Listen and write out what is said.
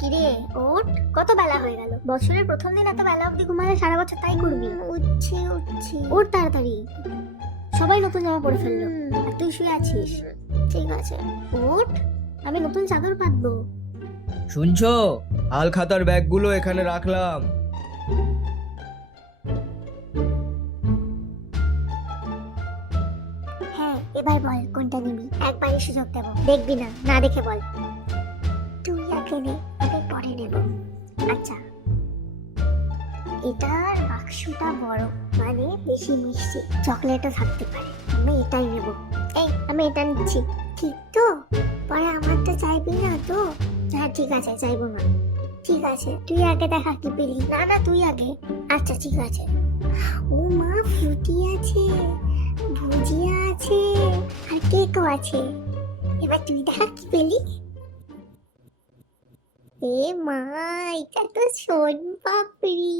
কিরে ওঠ, কত বেলা হয়ে গেল। বছরের প্রথম দিন এত বেলা অবধি ঘুমালে সারা বছর তাই করবি। উঠছি ওঠ তাড়াতাড়ি, সবাই নতুন জামা পরে ফেললো আর তুই শুয়ে আছিস। ঠিক আছে ওঠ, আমি নতুন চাদর পাতবো। শুনছো? হাল খাতার ব্যাগগুলো এখানে রাখলাম। হ্যাঁ এবার বল কোনটা নিবি, একবারই সুযোগ দেবো, দেখবি না, না দেখে বল। তুই আগে নে, আমি পরে নেব। আচ্ছা, এটার বাক্সটা বড়, মানে বেশি মিষ্টি, চকলেটও থাকতে পারে, আমি এটাই নেব। এই আমি এটা নিচ্ছি, ঠিক তো? পরে আমারটা চাইবি না তো? হ্যাঁ ঠিক আছে, চাইবো না। ঠিক আছে তুই আগে দেখা কি পেলি। না না তুই আগে। আচ্ছা ঠিক আছে। ও মা, ফ্রুটি আছে, ভুজিয়া আছে, আর কেকও আছে। এবার তুই দেখা কি পেলি। এ মা, এটা তো সোন পাপড়ি।